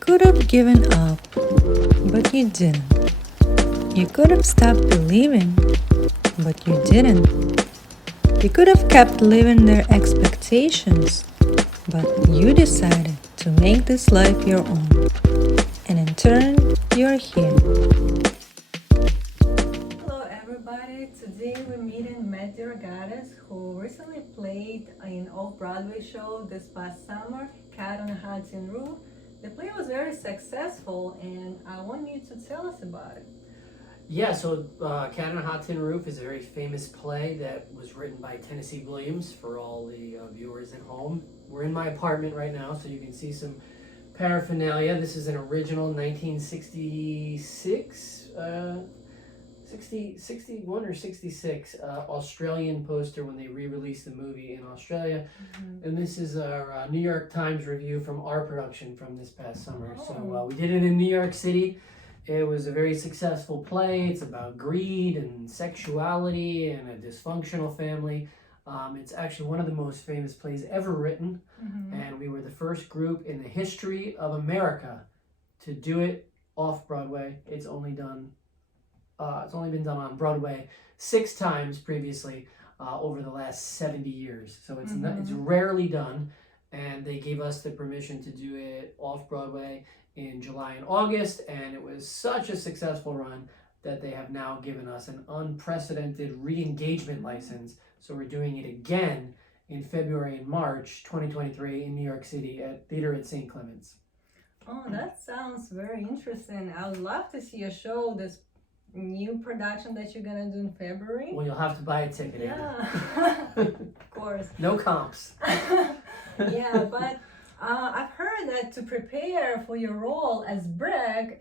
could have given up, but you didn't. You could have stopped believing, but you didn't. You could have kept living their expectations, but you decided to make this life your own. And in turn, you're here. Hello everybody, today we're meeting Matt de Rogatis, who recently played in off-Broadway show this past summer, Cat on a Hot Tin Roof. The play was very successful and I want you to tell us about it. Yeah, so Cat on a Hot Tin Roof is a very famous play that was written by Tennessee Williams for all the viewers at home. We're in my apartment right now, so you can see some paraphernalia. This is an original 1966, 61 or 66 Australian poster when they re-released the movie in Australia. Mm-hmm. And this is our New York Times review from our production from this past summer. Oh. So we did it in New York City. It was a very successful play. It's about greed and sexuality and a dysfunctional family. It's actually one of the most famous plays ever written. Mm-hmm. And we were the first group in the history of America to do it off-Broadway. It's only been done on Broadway 6 times previously over the last 70 years. So it's it's rarely done. And they gave us the permission to do it off-Broadway in July and August, and it was such a successful run that they have now given us an unprecedented re-engagement license. So we're doing it again in February and March 2023 in New York City at Theater at St. Clements. Oh, that sounds very interesting. I would love to see a show, this new production that you're gonna do in February. Well, you'll have to buy a ticket. Yeah, of course. No comps. Yeah, but I've heard that to prepare for your role as Brick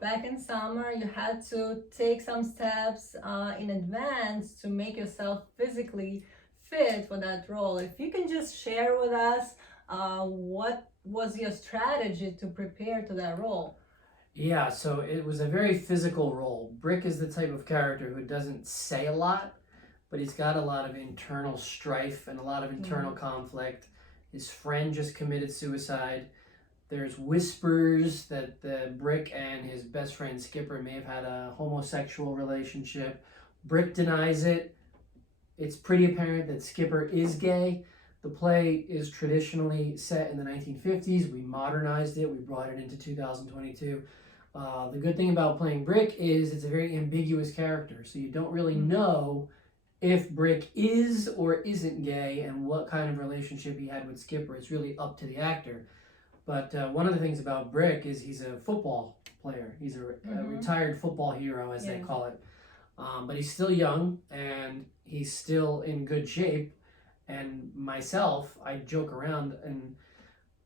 back in summer, you had to take some steps in advance to make yourself physically fit for that role. If you can just share with us what was your strategy to prepare to that role? Yeah, so it was a very physical role. Brick is the type of character who doesn't say a lot, but he's got a lot of internal strife and a lot of internal conflict. His friend just committed suicide. There's whispers that Brick and his best friend Skipper may have had a homosexual relationship. Brick denies it. It's pretty apparent that Skipper is gay. The play is traditionally set in the 1950s. We modernized it. We brought it into 2022. The good thing about playing Brick is it's a very ambiguous character, so you don't really know if Brick is or isn't gay and what kind of relationship he had with Skipper. It's really up to the actor. But one of the things about Brick is he's a football player. He's a retired football hero, as they call it. But he's still young and he's still in good shape. And myself, I joke around and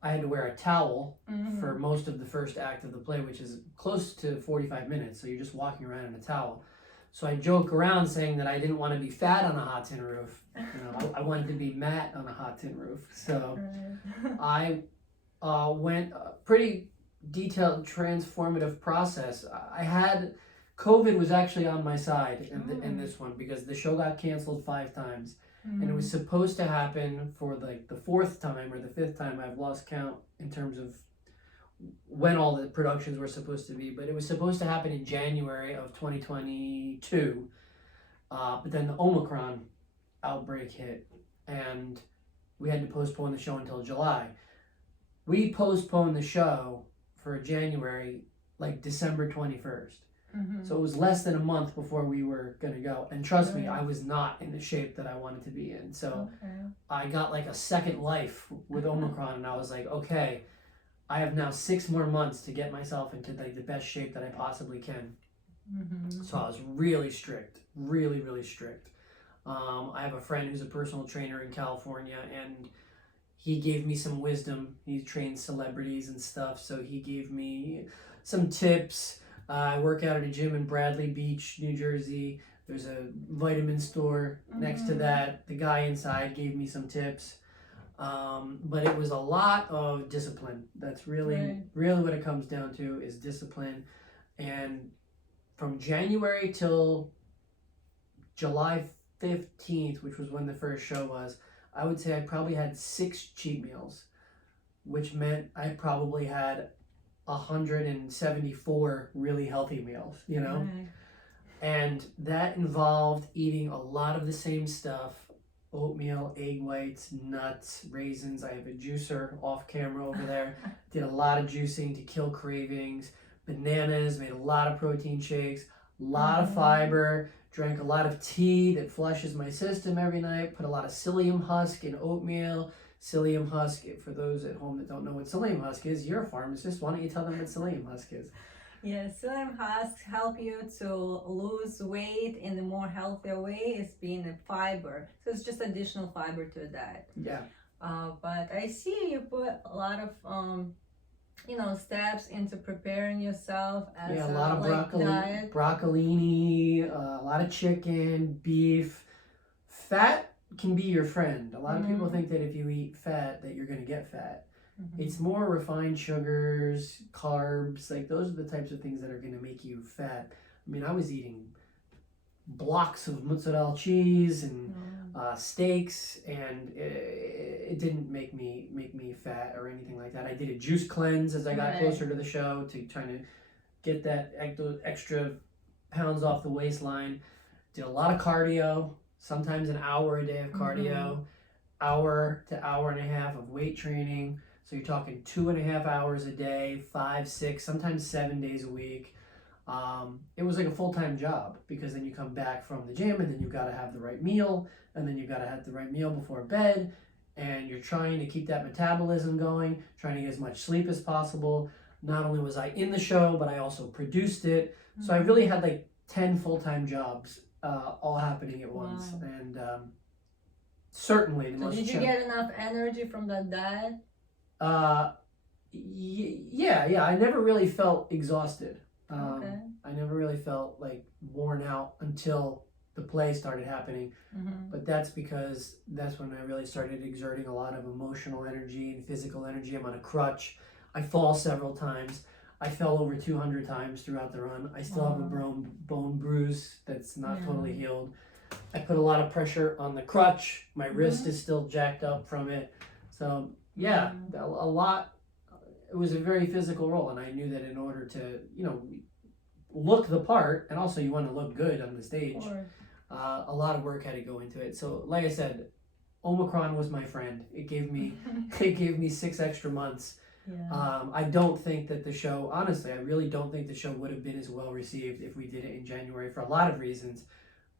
I had to wear a towel for most of the first act of the play, which is close to 45 minutes. So you're just walking around in a towel. So I joke around saying that I didn't want to be fat on a hot tin roof. I wanted to be Matt on a hot tin roof. So I went a pretty detailed, transformative process. COVID was actually on my side in this one because the show got canceled 5 times. And it was supposed to happen for like the 4th time or the 5th time. I've lost count in terms of when all the productions were supposed to be, but it was supposed to happen in January of 2022. But then the Omicron outbreak hit and we had to postpone the show until July. We postponed the show for January, like December 21st. So it was less than a month before we were going to go. And trust me, I was not in the shape that I wanted to be in. So I got like a second life with Omicron and I was like, okay, I have now 6 more months to get myself into like the best shape that I possibly can. So I was really strict, really, really strict. I have a friend who's a personal trainer in California and he gave me some wisdom. He trains celebrities and stuff. So he gave me some tips. I work out at a gym in Bradley Beach, New Jersey. There's a vitamin store next to that. The guy inside gave me some tips. But it was a lot of discipline. That's really what it comes down to is discipline. And from January till July 15th, which was when the first show was, I would say I probably had 6 cheat meals. which meant I probably had 174 really healthy meals, you know? Right. And that involved eating a lot of the same stuff: oatmeal, egg whites, nuts, raisins. I have a juicer off camera over there. Did a lot of juicing to kill cravings. Bananas, made a lot of protein shakes, a lot of fiber, drank a lot of tea that flushes my system every night, put a lot of psyllium husk in oatmeal. Psyllium husk, for those at home that don't know what psyllium husk is, you're a pharmacist. Why don't you tell them what psyllium husk is? Yes, psyllium husks help you to lose weight in a more healthier way. It's being a fiber, so it's just additional fiber to a diet. Yeah. But I see you put a lot of steps into preparing yourself as a lot of broccoli, diet. broccolini, a lot of chicken, beef. Fat can be your friend. A lot of people think that if you eat fat that you're going to get fat. It's more refined sugars, carbs, like those are the types of things that are going to make you fat. I mean, I was eating blocks of mozzarella cheese and steaks, and it didn't make me fat or anything like that. I did a juice cleanse as I got closer to the show to trying to get that extra pounds off the waistline. Did a lot of cardio, sometimes an hour a day of cardio, hour to hour and a half of weight training. So you're talking 2.5 hours a day, 5, 6, sometimes 7 days a week. It was like a full-time job, because then you come back from the gym and then you've got to have the right meal, and then you've got to have the right meal before bed, and you're trying to keep that metabolism going, trying to get as much sleep as possible. Not only was I in the show, but I also produced it. So I really had like 10 full-time jobs all happening at once. And certainly the most... Did you get enough energy from that diet? Yeah, I never really felt exhausted. Okay. I never really felt like worn out until the play started happening. But that's because that's when I really started exerting a lot of emotional energy and physical energy. I'm on a crutch. I fall several times. I fell over 200 times throughout the run. I still have a bone bruise that's not totally healed. I put a lot of pressure on the crutch. My wrist is still jacked up from it. So yeah, a lot. It was a very physical role, and I knew that in order to, look the part, and also you want to look good on the stage, a lot of work had to go into it. So, like I said, Omicron was my friend. It gave me 6 extra months. Yeah. I don't think that the show, honestly, I really don't think the show would have been as well received if we did it in January, for a lot of reasons.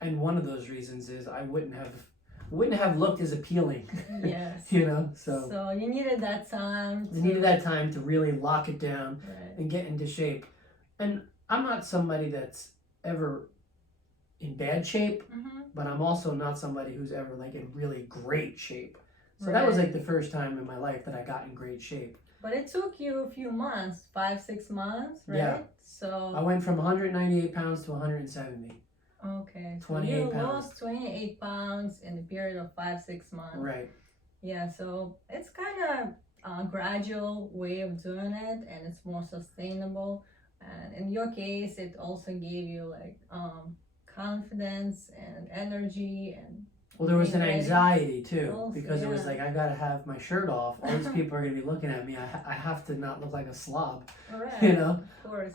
And one of those reasons is I wouldn't have looked as appealing. Yes. So you needed that time. You needed that time to really lock it down and get into shape. And I'm not somebody that's ever in bad shape, but I'm also not somebody who's ever like in really great shape. So that was like the first time in my life that I got in great shape. But it took you a few months, 5-6 months, right? Yeah. So I went from 198 pounds to 170. Okay. 28 you pounds. lost 28 pounds in a period of 5-6 months. Right. Yeah, so it's kind of a gradual way of doing it, and it's more sustainable. And in your case, it also gave you like confidence and energy and... Well, there was an anxiety too, also, because it was like, I gotta have my shirt off. All these people are gonna be looking at me. I have to not look like a slob, Right, Of course.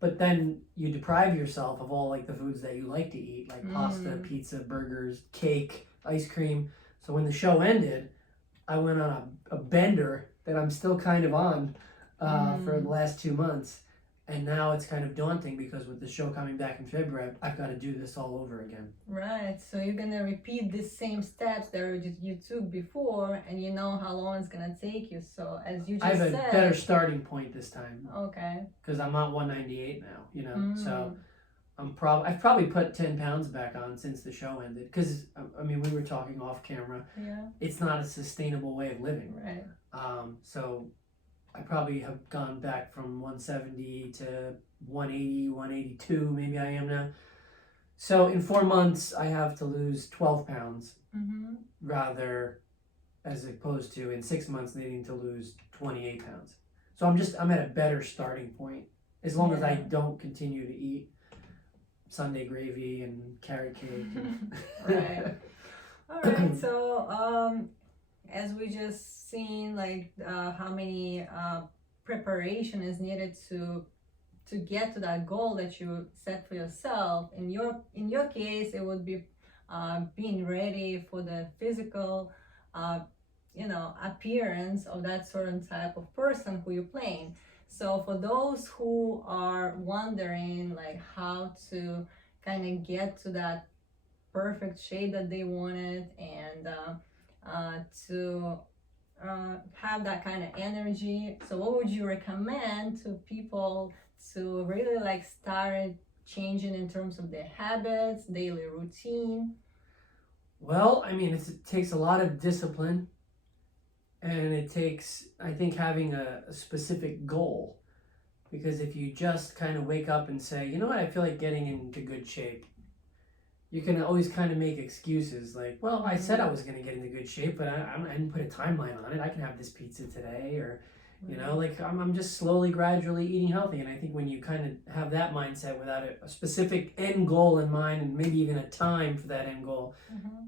But then you deprive yourself of all like the foods that you like to eat, like pasta, pizza, burgers, cake, ice cream. So when the show ended, I went on a bender that I'm still kind of on for the last 2 months. And now it's kind of daunting, because with the show coming back in February, I've got to do this all over again. Right, so you're gonna repeat the same steps that you took before, and you know how long it's gonna take you. So as you just said, I have a better starting point this time. Okay. Because I'm at 198 now, So I've probably put 10 pounds back on since the show ended. Because I mean, we were talking off camera. Yeah. It's not a sustainable way of living. Right. So I probably have gone back from 170 to 180, 182, maybe I am now. So in 4 months, I have to lose 12 pounds, rather, as opposed to in 6 months needing to lose 28 pounds. So I'm at a better starting point, as long as I don't continue to eat Sunday gravy and carrot cake. Right. All right. So as we just seen, like how many preparation is needed to get to that goal that you set for yourself. In your case, it would be being ready for the physical, appearance of that certain type of person who you're playing. So for those who are wondering like how to kind of get to that perfect shape that they wanted, and to have that kind of energy. So what would you recommend to people to really like start changing in terms of their habits, daily routine? Well, I mean, it takes a lot of discipline, and it takes, I think, having a specific goal. Because if you just kind of wake up and say, you know what, I feel like getting into good shape, you can always kind of make excuses like, well, I said I was going to get into good shape, but I didn't put a timeline on it. I can have this pizza today, or, like I'm just slowly, gradually eating healthy. And I think when you kind of have that mindset without a specific end goal in mind, and maybe even a time for that end goal,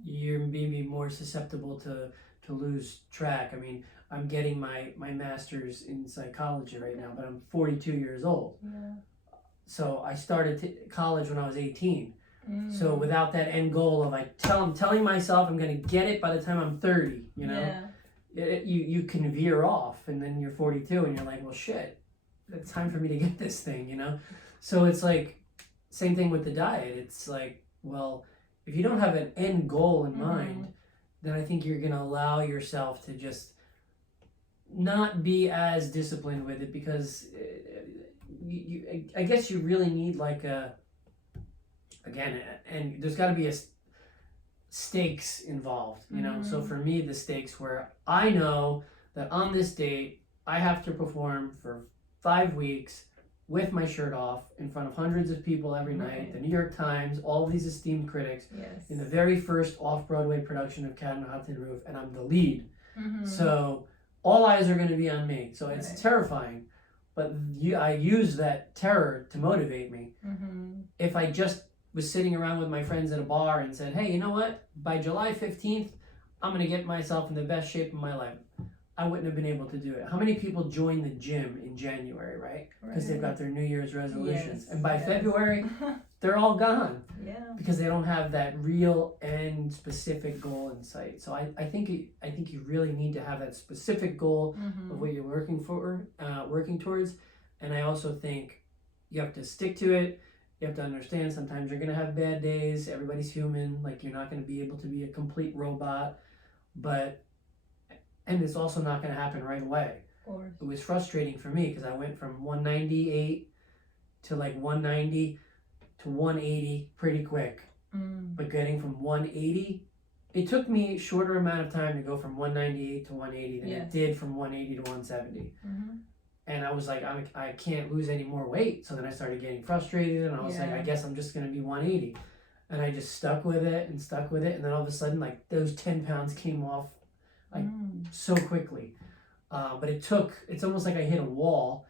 you're maybe more susceptible to lose track. I mean, I'm getting my master's in psychology right now, but I'm 42 years old. Yeah. So I started college when I was 18. So without that end goal of I'm telling myself I'm going to get it by the time I'm 30, you can veer off, and then you're 42 and you're like, well, shit, it's time for me to get this thing. So it's like, same thing with the diet. It's like, well, if you don't have an end goal in mind, then I think you're going to allow yourself to just not be as disciplined with it, because I guess you really need like and there's got to be a stakes involved, So for me, the stakes where I know that on this date I have to perform for 5 weeks with my shirt off in front of hundreds of people every night, the New York Times, all these esteemed critics, in the very first off-Broadway production of Cat in the Hot Tin Roof, and I'm the lead. So all eyes are going to be on me. So it's terrifying, but I use that terror to motivate me. If I just was sitting around with my friends at a bar and said, hey, you know what? By July 15th, I'm going to get myself in the best shape of my life, I wouldn't have been able to do it. How many people join the gym in January, right? Because they've got their New Year's resolutions. And by February, they're all gone. Because they don't have that real end specific goal in sight. So I think you really need to have that specific goal of what you're working towards. And I also think you have to stick to it. You have to understand sometimes you're going to have bad days. Everybody's human. Like, you're not going to be able to be a complete robot. And it's also not going to happen right away. Of course. It was frustrating for me because I went from 198 to like 190 to 180 pretty quick. But getting from 180, it took me a shorter amount of time to go from 198 to 180 than it did from 180 to 170. And I was like, I can't lose any more weight. So then I started getting frustrated, and I was like, I guess I'm just going to be 180. And I just stuck with it. And then all of a sudden, like, those 10 pounds came off like so quickly. But it's almost like I hit a wall.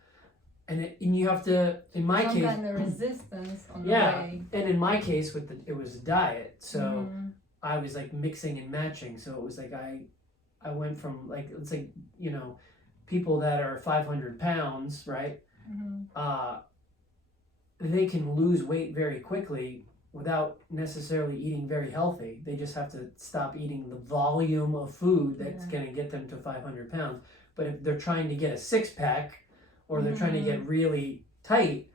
And you have to, in my case, some kind of resistance on the way. And in my case, it was a diet. So I was like mixing and matching. So it was like I went from like, it's like, people that are 500 pounds, right? They can lose weight very quickly without necessarily eating very healthy. They just have to stop eating the volume of food that's going to get them to 500 pounds. But if they're trying to get a six-pack, or they're trying to get really tight,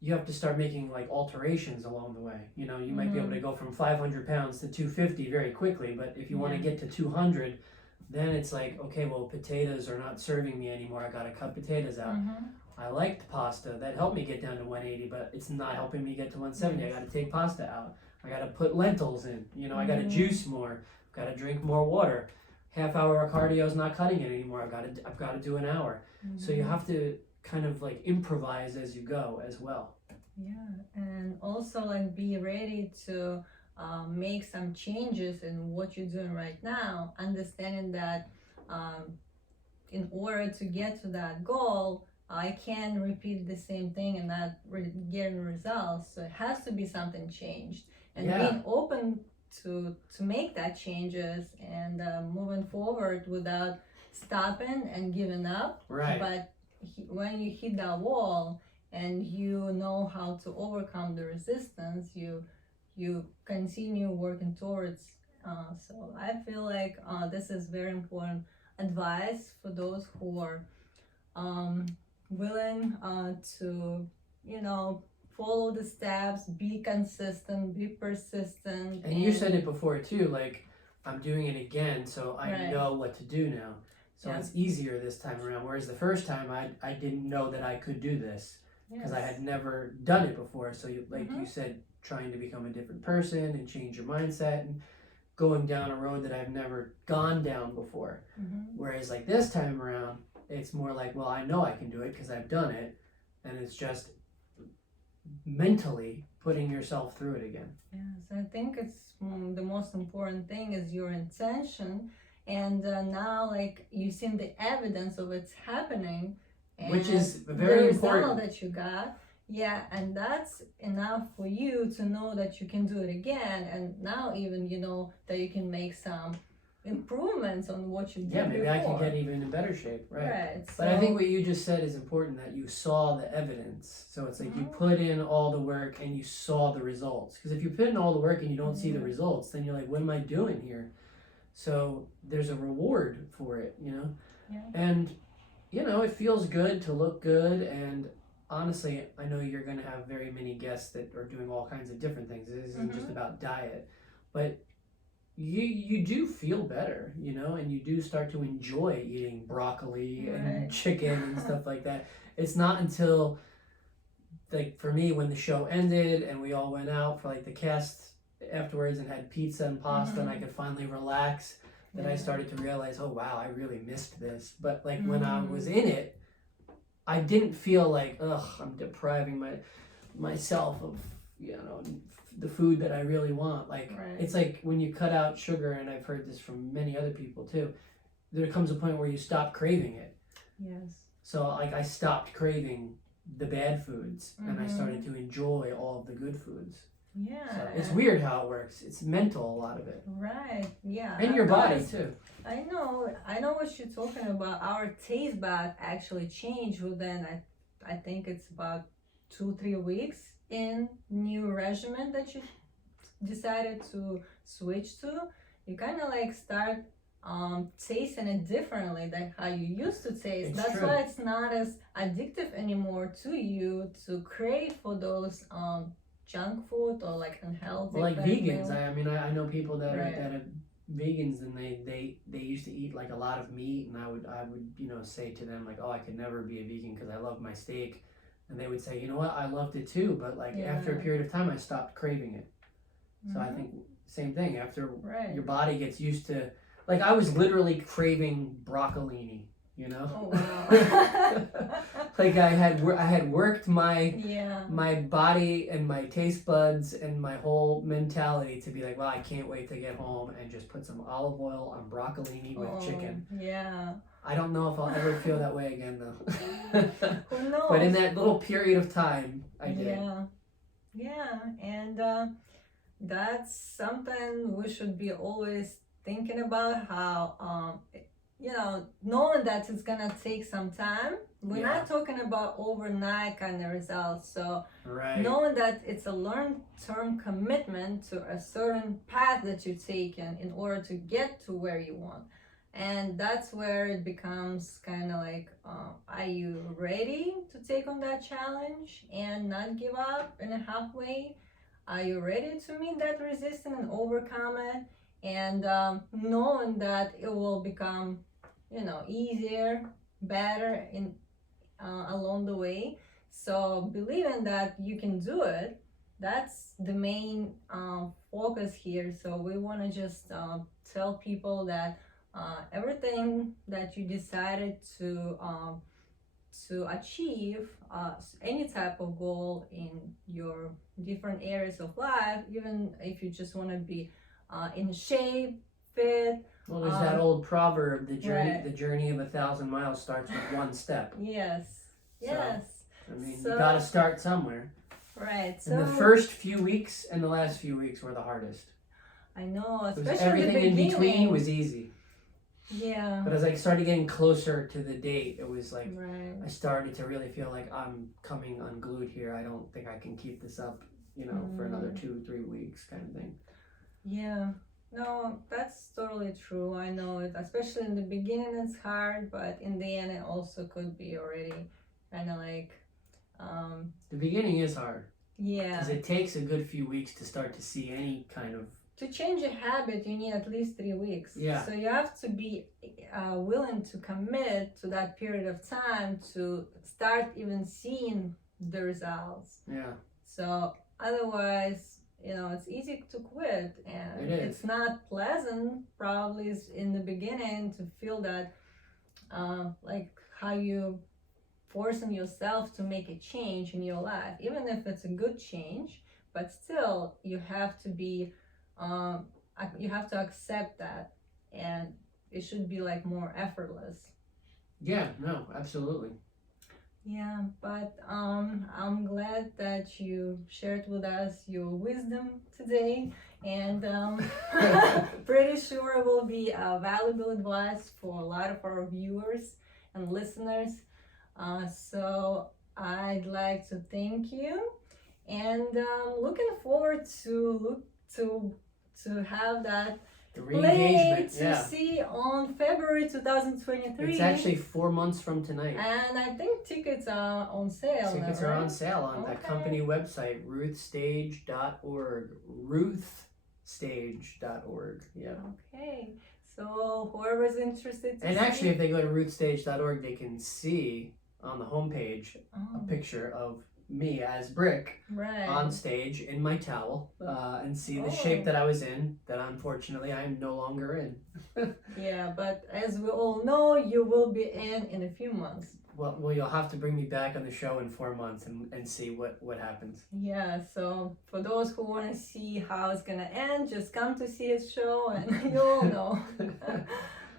you have to start making like alterations along the way. You might be able to go from 500 pounds to 250 very quickly, but if you want to get to 200, then it's like, okay, well, potatoes are not serving me anymore. I got to cut potatoes out. I liked pasta. That helped me get down to 180, but it's not helping me get to 170. I got to take pasta out. I got to put lentils in. I got to juice more. Got to drink more water. Half hour of cardio is not cutting it anymore. I've got to do an hour. So you have to kind of like improvise as you go as well. Yeah, and also like be ready to make some changes in what you're doing right now, understanding that in order to get to that goal, I can repeat the same thing and not get results. So it has to be something changed, and being open to make that changes and moving forward without stopping and giving up. Right. But when you hit that wall and you know how to overcome the resistance, you continue working towards. So I feel like this is very important advice for those who are willing to, follow the steps, be consistent, be persistent. And you said it before too, like, I'm doing it again, so I Right. know what to do now. So Yeah. it's easier this time around. Whereas the first time, I didn't know that I could do this because I had never done it before. So you said, trying to become a different person and change your mindset and going down a road that I've never gone down before. Whereas like this time around, it's more like, well, I know I can do it because I've done it, and it's just mentally putting yourself through it again. Yes, I think it's the most important thing is your intention, and now like you've seen the evidence of it's happening, and Which is the very result important. that you got. Yeah, and that's enough for you to know that you can do it again, and now even you know that you can make some improvements on what you did Yeah, maybe before. I can get even in better shape, right? Right. But I think what you just said is important, that you saw the evidence. So it's like you put in all the work and you saw the results. Because if you put in all the work and you don't see the results, then you're like, what am I doing here? So there's a reward for it, Yeah. And, it feels good to look good. And honestly, I know you're going to have very many guests that are doing all kinds of different things. This isn't just about diet. But you do feel better, and you do start to enjoy eating broccoli and chicken and stuff like that. It's not until, like, for me, when the show ended and we all went out for like the cast afterwards and had pizza and pasta and I could finally relax, that I started to realize, oh wow, I really missed this. But like when I was in it, I didn't feel like, ugh, I'm depriving myself of, the food that I really want. Like, it's like when you cut out sugar, and I've heard this from many other people too, there comes a point where you stop craving it. Yes. So like I stopped craving the bad foods and I started to enjoy all of the good foods. Yeah. So it's weird how it works. It's mental, a lot of it. Right. Yeah. And your body too. I know what you're talking about. Our taste bud actually changed within I think it's about 2-3 weeks in new regimen that you decided to switch to. You kind of like start tasting it differently than how you used to taste. That's true. why it's not as addictive anymore to you to crave for those junk food or like unhealthy. Well, like kind of vegans. meal. I know people that are vegans, and they used to eat like a lot of meat, and I would say to them like, oh, I could never be a vegan because I love my steak, and they would say, you know what, I loved it too, but like after a period of time I stopped craving it. So I think same thing, after your body gets used to, like I was literally craving broccolini, Oh wow. like I had worked my body and my taste buds and my whole mentality to be like, well, I can't wait to get home and just put some olive oil on broccolini with chicken. Yeah. I don't know if I'll ever feel that way again though. Who knows? But in that little period of time, I did. Yeah, and that's something we should be always thinking about, how knowing that it's gonna take some time. We're not talking about overnight kind of results. So knowing that it's a long-term commitment to a certain path that you're taking in order to get to where you want. And that's where it becomes kind of like, are you ready to take on that challenge and not give up in a halfway? Are you ready to meet that resistance and overcome it? And knowing that it will become, easier, better along the way. So believing that you can do it, that's the main focus here. So we want to just tell people that everything that you decided to achieve, any type of goal in your different areas of life, even if you just want to be in shape, fit. Well, there's that old proverb: the journey of 1,000 miles starts with one step. Yes. I mean, you got to start somewhere. Right. And the first few weeks and the last few weeks were the hardest. I know, It was especially everything the in between beginning. was easy. Yeah. But as I started getting closer to the date, it was like Right. I started to really feel like I'm coming unglued here. I don't think I can keep this up, for another 2-3 weeks kind of thing. Yeah. No, that's totally true. I know it. Especially in the beginning, it's hard, but in the end, it also could be already kind of like, The beginning is hard yeah. because it takes a good few weeks to start to see any kind of. To change a habit, you need at least 3 weeks. Yeah. So you have to be willing to commit to that period of time to start even seeing the results. Yeah. So otherwise, it's easy to quit, and It is. it's not pleasant probably in the beginning to feel that like how you forcing yourself to make a change in your life, even if it's a good change, but still you have to be you have to accept that, and it should be like more effortless. Yeah, no, absolutely. Yeah, but I'm glad that you shared with us your wisdom today, and pretty sure it will be valuable advice for a lot of our viewers and listeners. So I'd like to thank you, and looking forward to have that The play re-engagement, to yeah. see on February 2023. It's actually 4 months from tonight. And I think tickets are on sale. Tickets now, are right? on sale on the company website, ruthstage.org. ruthstage.org. Yeah. Okay. So whoever's interested to And see... actually, if they go to ruthstage.org, they can see on the homepage a picture of me as Brick on stage in my towel and see the shape that I was in, that unfortunately I am no longer in. Yeah, but as we all know, you will be in a few months. Well, you'll have to bring me back on the show in 4 months and see what happens. Yeah, so for those who want to see how it's gonna end, just come to see his show and you'll know.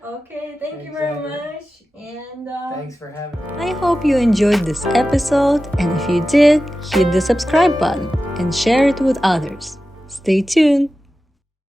Okay, thank you very much, and thanks for having me. I hope you enjoyed this episode, and if you did, hit the subscribe button and share it with others. Stay tuned.